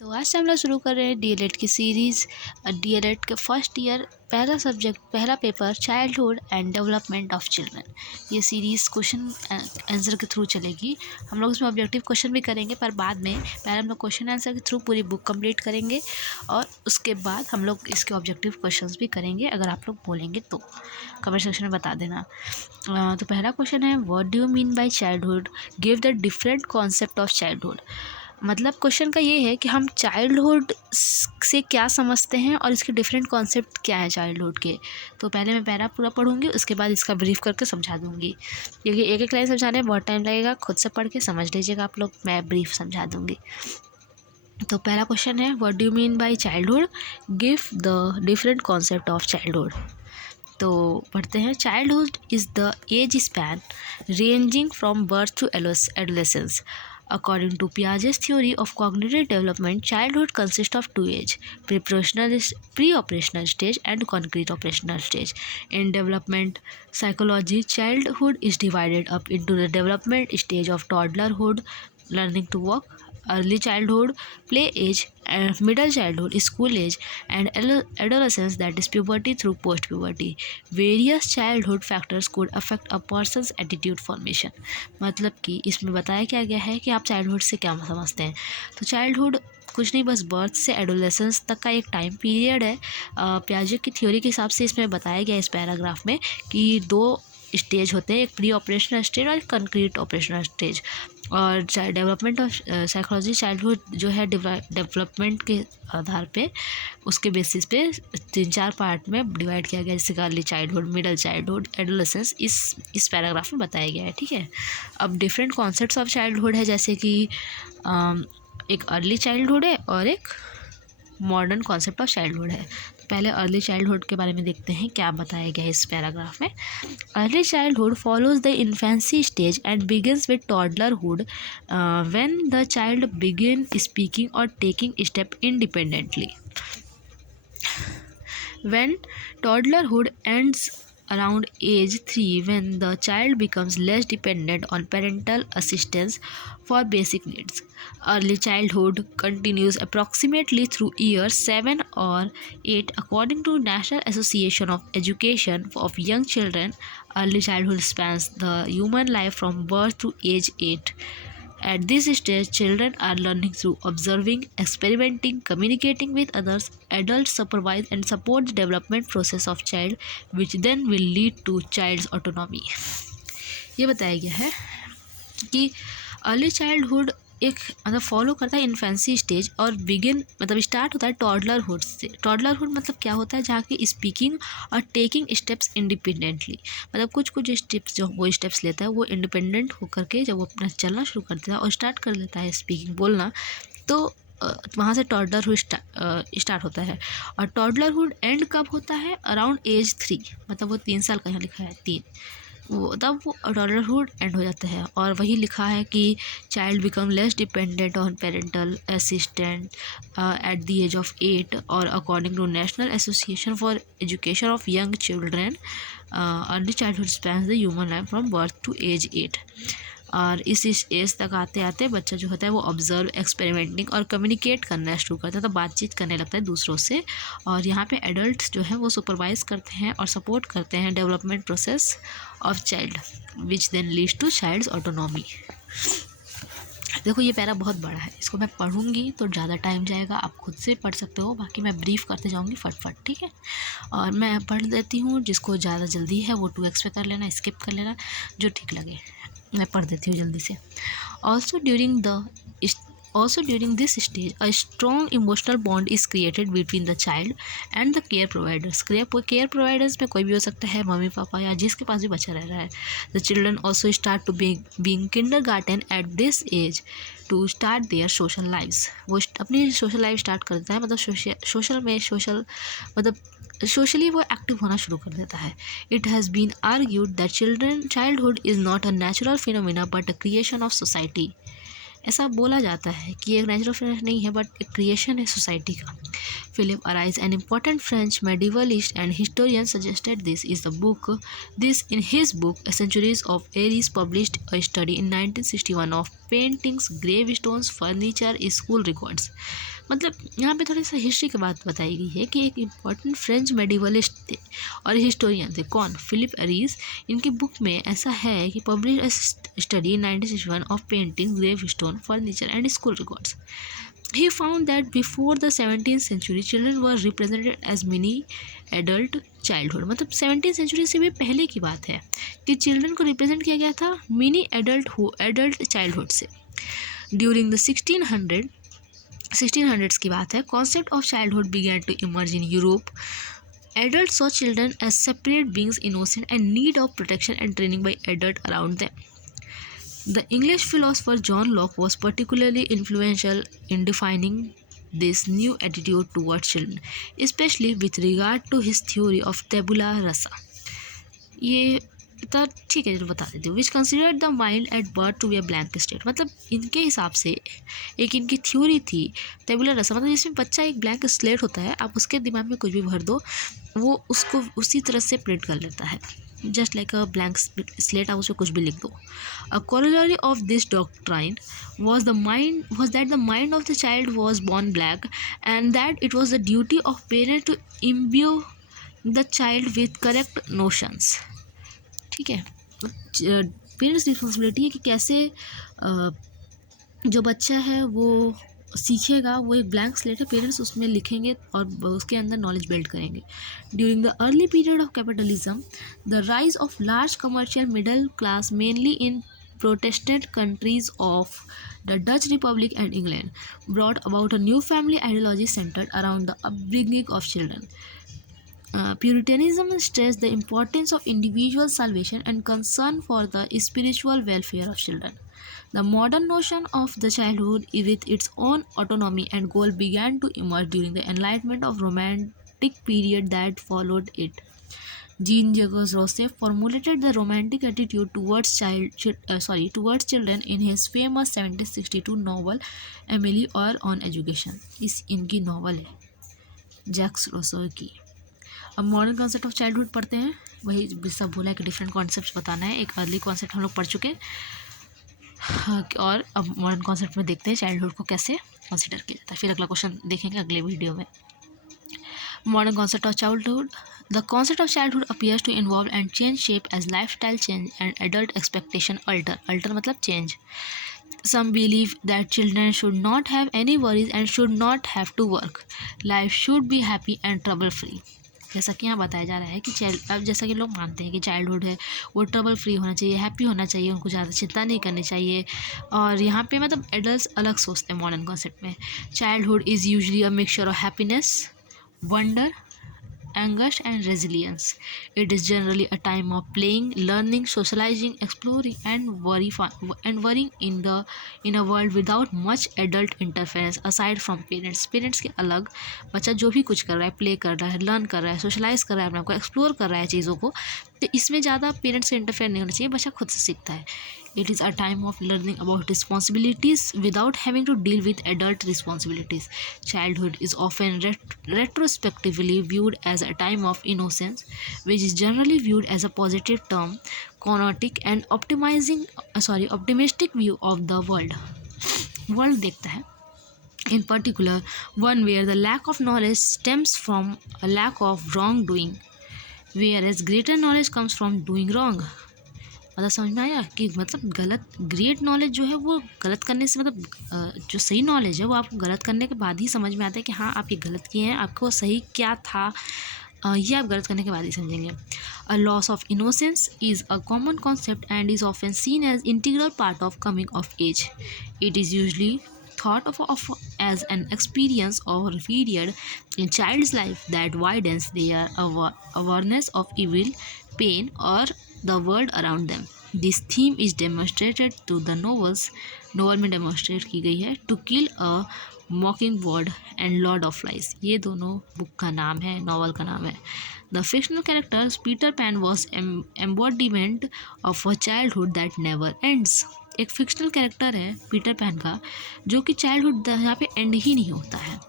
तो आज से हम लोग शुरू कर रहे हैं डीएलएड की सीरीज़। डीएलएड के फर्स्ट ईयर पहला सब्जेक्ट पहला paper childhood and development of children. ये सीरीज़ क्वेश्चन आंसर के थ्रू चलेगी। हम लोग इसमें ऑब्जेक्टिव क्वेश्चन भी करेंगे, पर बाद में पहले हम लोग क्वेश्चन आंसर के थ्रू पूरी बुक कंप्लीट करेंगे और उसके बाद हम लोग इसके ऑब्जेक्टिव क्वेश्चंस भी करेंगे। अगर आप लोग बोलेंगे तो कमेंट सेक्शन में बता देना। तो पहला क्वेश्चन है, what do you mean by childhood, give the different concept of childhood. मतलब क्वेश्चन का ये है कि हम चाइल्डहुड से क्या समझते हैं और इसके डिफरेंट कॉन्सेप्ट क्या है चाइल्डहुड के। तो पहले मैं पैरा पूरा पढ़ूंगी, उसके बाद इसका ब्रीफ करके समझा दूंगी, क्योंकि एक एक लाइन समझाने में बहुत टाइम लगेगा। खुद से पढ़ के समझ लीजिएगा आप लोग, मैं ब्रीफ समझा दूंगी। तो पहला क्वेश्चन है, what do you mean by childhood, give the different concept of childhood. तो पढ़ते हैं, childhood is the age span ranging from birth to adolescence. According to Piaget's theory of cognitive development, childhood consists of two ages, pre-operational stage and concrete operational stage. In development psychology, childhood is divided up into the development stage of toddlerhood, learning to walk, early childhood, play age, and middle childhood, school age, and adolescence, that is puberty through post-puberty. Various childhood factors could affect a person's attitude formation. मतलब कि इसमें बताया क्या गया है कि आप childhood से क्या समझते हैं। तो चाइल्डहुड कुछ नहीं, बस बर्थ से एडोलेसेंस तक का एक टाइम पीरियड है। पियाजे की थ्योरी के हिसाब से इसमें बताया गया इस पैराग्राफ में कि दो स्टेज होते हैं, एक प्री ऑपरेशनल स्टेज और कंक्रीट ऑपरेशनल स्टेज। और डेवलपमेंट ऑफ साइकोलॉजी, चाइल्डहुड जो है डेवलपमेंट के आधार पे, उसके बेसिस पे 3-4 पार्ट में डिवाइड किया गया, जैसे early childhood, middle childhood, adolescence, इस पैराग्राफ में बताया गया है। ठीक है, अब डिफरेंट कॉन्सेप्ट्स ऑफ चाइल्डहुड है, जैसे कि एक अर्ली चाइल्डहुड है और एक मॉडर्न कॉन्सेप्ट ऑफ चाइल्डहुड है। पहले अर्ली चाइल्डहुड के बारे में देखते हैं क्या बताया गया है इस पैराग्राफ में। Early childhood follows the infancy stage and begins with toddlerhood, when the child begin speaking और taking step independently. When toddlerhood ends around age 3, when the child becomes less dependent on parental assistance for basic needs. Early childhood continues approximately through years 7 or 8 according to National Association of Education of Young Children. Early childhood spans the human life from birth to age 8. At this stage, children are learning through observing, experimenting, communicating with others. Adults supervise and support the development process of child, which then will lead to child's autonomy. ये बताया गया है कि early childhood एक मतलब follow करता है infancy stage और बिगिन मतलब स्टार्ट होता है टॉडलरहुड से। टॉडलरहुड मतलब क्या होता है, जहाँ की स्पीकिंग और टेकिंग स्टेप्स इंडिपेंडेंटली, मतलब कुछ कुछ स्टेप्स जो वो स्टेप्स लेता है वो इंडिपेंडेंट होकर के जब वो अपना चलना शुरू कर देता है और स्टार्ट कर लेता है स्पीकिंग बोलना, तो वहाँ से टॉडलरहुड स्टार्ट होता है। और टॉडलरहुड एंड कब होता है, अराउंड एज 3, मतलब वो 3 साल का यहाँ लिखा है 3, वो तब वो टॉडलरहुड एंड हो जाता है। और वही लिखा है कि child become less dependent on parental assistant at the age of 8, और according to national association for education of young children, early childhood spans the human life from birth to age 8। और इस एज तक आते आते बच्चा जो होता है वो ऑब्जर्व, एक्सपेरिमेंटिंग और कम्युनिकेट करना शुरू करता है, तो बातचीत करने लगता है दूसरों से। और यहाँ पे एडल्ट्स जो है वो सुपरवाइज करते हैं और सपोर्ट करते हैं development process of child, which then leads to child's autonomy. देखो ये पैरा बहुत बड़ा है, इसको मैं पढ़ूंगी तो ज़्यादा टाइम जाएगा, आप खुद से पढ़ सकते हो, बाकी मैं ब्रीफ करते जाऊंगी फटफट, ठीक है। और मैं पढ़ देती हूँ, जिसको ज़्यादा जल्दी है वो 2x पे कर लेना, स्किप कर लेना, जो ठीक लगे। मैं पढ़ देती हूँ जल्दी से। Also during this stage, a strong emotional bond is created between the child and the care providers. Care providers में कोई भी हो सकता है, मम्मी पापा या जिसके पास भी बच्चा रह रहा है। The children also start to being kindergarten at this age to start their social lives. वो अपनी सोशल लाइफ स्टार्ट कर देता है, मतलब सोशली वो एक्टिव होना शुरू कर देता है। It has been argued that childhood is not a natural phenomena but a creation of society. ऐसा बोला जाता है कि एक नेचुरल फिनोमिना नहीं है बट एक क्रिएशन है सोसाइटी का। Philip Arais, an important French medievalist and historian, suggested this is the book. This in his book Centuries of Aries published a study in 1961 of paintings, gravestones, furniture, school records. मतलब यहाँ पे थोड़ी सा history की बात बताई गई है कि एक इम्पॉर्टेंट फ्रेंच मेडिवलिस्ट थे और हिस्टोरियन थे। कौन? Philippe Aries. इनकी बुक में ऐसा है कि publish study in 1961 of painting, grave stone, furniture and school records. He found that before the 17th century, children were represented as mini adult childhood। मतलब 17th century से भी पहले की बात है कि चिल्ड्रन को रिप्रेजेंट किया गया था मिनी एडल्ट चाइल्डहुड से। ड्यूरिंग द 1600s की बात है, concept of childhood began to emerge in Europe. Adults saw children as separate beings, innocent and need of protection and training by adults around them. The English philosopher John Locke was particularly influential in defining this new attitude towards children, especially with regard to his theory of tabula rasa। ये तो ठीक है, जो बता देती हूँ। Which considered the mind at birth to be a blank state. मतलब इनके हिसाब से एक इनकी थ्योरी थी टेबुलर रसा, मतलब जिसमें बच्चा एक ब्लैंक स्लेट होता है, आप उसके दिमाग में कुछ भी भर दो, वो उसको उसी तरह से प्रिंट कर लेता है, just like a blank slate, आप उसमें कुछ भी लिख दो। अ corollary of this doctrine was that the mind of the child was born black and that it was the duty of parents to imbue the child with correct notions। ठीक है, parents responsibility है कि कैसे जो बच्चा है वो सीखेगा। वो एक ब्लैंक स्लेट है, पेरेंट्स उसमें लिखेंगे और उसके अंदर नॉलेज बिल्ड करेंगे। During the early period of capitalism, the rise of large commercial middle class mainly in Protestant countries of the Dutch Republic and England brought about a new family ideology centred around the upbringing of children. Puritanism stressed the importance of individual salvation and concern for the spiritual welfare of children. The modern notion of the childhood with its own autonomy and goal began to emerge during the Enlightenment of Romantic period that followed it. Jean-Jacques Rousseau formulated the romantic attitude towards children in his famous 1762 novel Emily or on Education। इस इनकी novel है Jacques Roseau की। अब modern concept of childhood पढ़ते हैं। वही सब बोला है कि डिफरेंट कॉन्सेप्ट्स बताना है। एक अर्ली कॉन्सेप्ट हम लोग पढ़ चुके और अब मॉडर्न कॉन्सेप्ट में देखते हैं चाइल्डहुड को कैसे कंसिडर किया जाता है। फिर अगला क्वेश्चन देखेंगे अगले वीडियो में। Modern concept of childhood. The concept of childhood appears to involve and change shape as lifestyle change and adult expectation alter मतलब change. Some believe that children should not have any worries and should not have to work. Life should be happy and trouble free। जैसा कि यहाँ बताया जा रहा है कि अब जैसा कि लोग मानते हैं कि चाइल्डहुड है वो ट्रबल फ्री होना चाहिए, हैप्पी होना चाहिए, उनको ज़्यादा चिंता नहीं करनी चाहिए। और यहाँ पे मतलब एडल्ट्स अलग सोचते हैं मॉडर्न कॉन्सेप्ट में। Childhood is usually a mixture of happiness, wonder, angst and resilience। It is generally a time of playing, learning, socializing, exploring and worrying in a world without much adult interference aside from parents। Parents के अलग बच्चा जो भी कुछ कर रहा है, play कर रहा है, लर्न कर रहा है, सोशलाइज कर रहा है, अपने आप को एक्सप्लोर कर रहा है चीज़ों को, तो इसमें ज़्यादा पेरेंट्स से इंटरफेयर नहीं होना चाहिए, बच्चा खुद से सीखता है। It is a time of learning about responsibilities without having to deal with adult responsibilities। Childhood is often retrospectively viewed as a time of innocence, which is generally viewed as a positive term, connoting and optimistic view of the world देखता है। In particular, one where the lack of knowledge stems from a lack of wrongdoing, whereas greater knowledge comes from doing wrong। मतलब समझ में आया कि मतलब गलत great knowledge जो है वो गलत करने से मतलब जो सही नॉलेज है वो आपको गलत करने के बाद ही समझ में आता है कि हाँ आप ये गलत किए हैं, आपको सही क्या था ये आप गलत करने के बाद ही समझेंगे। A loss of innocence is a common concept and is often seen as integral part of coming of age. It is usually thought of as an experience or period in child's life that widens their awareness of evil, pain or the world around them। This theme is demonstrated to the novel में demonstrate की गई है। To Kill a Mockingbird and Lord of Flies, ये दोनों book का नाम है, novel का नाम है। The fictional characters Peter pan was embodiment of a childhood that never ends. एक फिक्शनल कैरेक्टर है पीटर पैन का जो कि चाइल्डहुड यहाँ पे एंड ही नहीं होता है।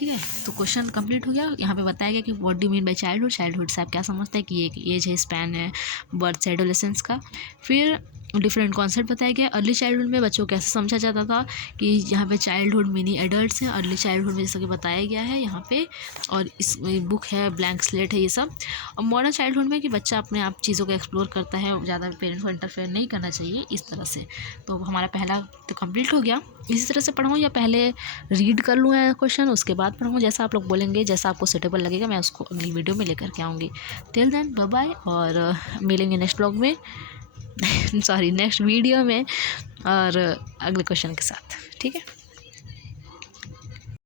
ठीक है। तो क्वेश्चन कंप्लीट हो गया। यहाँ पे बताया गया कि what do mean by childhood. Childhood से आप क्या समझते हैं कि ये एक एज है, स्पैन है बर्थ से एडोलेसेंस का। फिर डिफरेंट कॉन्सेप्ट बताया गया। अर्ली चाइल्डहुड में बच्चों को कैसे समझा जाता था कि यहाँ पे चाइल्डहुड मिनी एडल्ट्स हैं। अर्ली चाइल्डहुड में जैसा कि बताया गया है यहाँ पे, और इस बुक है, ब्लैंक स्लेट है ये सब। और मॉडर्न चाइल्डहुड में कि बच्चा अपने आप चीज़ों को एक्सप्लोर करता है, ज़्यादा पेरेंट्स को इंटरफेयर नहीं करना चाहिए, इस तरह से। तो हमारा पहला तो कंप्लीट हो गया। इसी तरह से पढ़ाऊँ या पहले रीड कर लूँ क्वेश्चन उसके बाद पढ़ाऊँ, जैसा आप लोग बोलेंगे, जैसा आपको सूटेबल लगेगा मैं उसको अगली वीडियो में लेकर के आऊँगी। टिल देन बाय बाय, और मिलेंगे नेक्स्ट ब्लॉग में सॉरी नेक्स्ट वीडियो में और अगले क्वेश्चन के साथ, ठीक है।